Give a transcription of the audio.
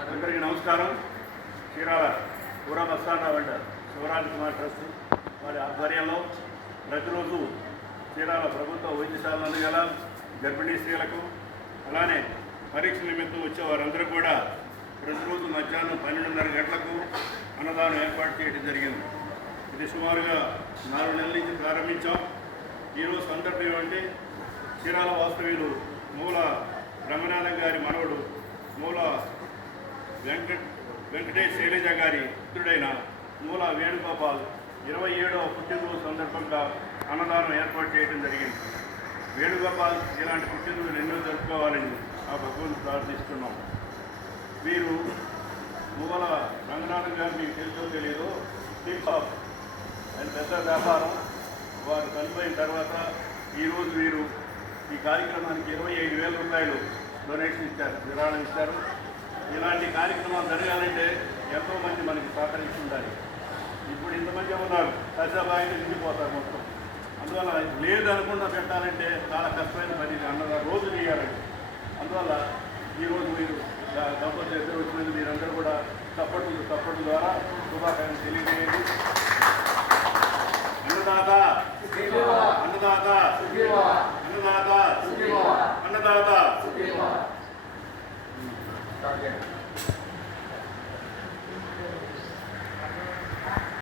అందరికీ నమస్కారం. చీరాల పూరా మస్తానా వంట శివరాజ్ కుమార్ ట్రస్ట్ వారి ఆధ్వర్యంలో ప్రతిరోజు చీరాల ప్రభుత్వ వైద్యశాలలో గల గర్భిణీ స్త్రీలకు అలానే పరీక్ష నిమిత్తం వచ్చే వారందరూ కూడా ప్రతిరోజు మధ్యాహ్నం 12:30 గంటలకు అన్నదానం ఏర్పాటు చేయడం జరిగింది. ఇది సుమారుగా 4 నెలల నుంచి ప్రారంభించాం. ఈరోజు సందర్భం ఏమంటే చీరాల వాస్తవ్యులు మూల రంగనాథం గారి మనవడు మూల వెంకటేష్ శైలజ గారి పుత్రుడైన మూల వేణుగోపాల్ 27వ పుట్టినరోజు సందర్భంగా అన్నదానం ఏర్పాటు చేయడం జరిగింది. వేణుగోపాల్ ఇలాంటి పుట్టినరోజు ఎన్నో జరుపుకోవాలని ఆ భగవంతుని ప్రార్థిస్తున్నాం. వీరు మూల రంగనాథం గారు మీకు తెలుసో తెలియదు, ఆయన పెద్ద వ్యాపారం. వారు చనిపోయిన తర్వాత ఈరోజు వీరు ఈ కార్యక్రమానికి 25,000 రూపాయలు డొనేషన్ ఇచ్చారు, విరాళం ఇచ్చారు. ఇలాంటి కార్యక్రమాలు జరగాలంటే ఎంతోమంది మనకి సహకరిస్తుండాలి. ఇప్పుడు ఇంతమంది ఉన్నారు, కశాబాయిని నిండిపోతారు మొత్తం. అందువల్ల లేదనుకుండా పెట్టాలంటే చాలా కష్టమైన పని, అన్నదా రోజు చేయాలండి. అందువల్ల ఈరోజు మీరు దంపతులు ఎదురు వచ్చినందుకు మీరందరూ కూడా తప్పట్ల ద్వారా శుభాకాంక్షలు తెలియజేయండి. అన్నదాత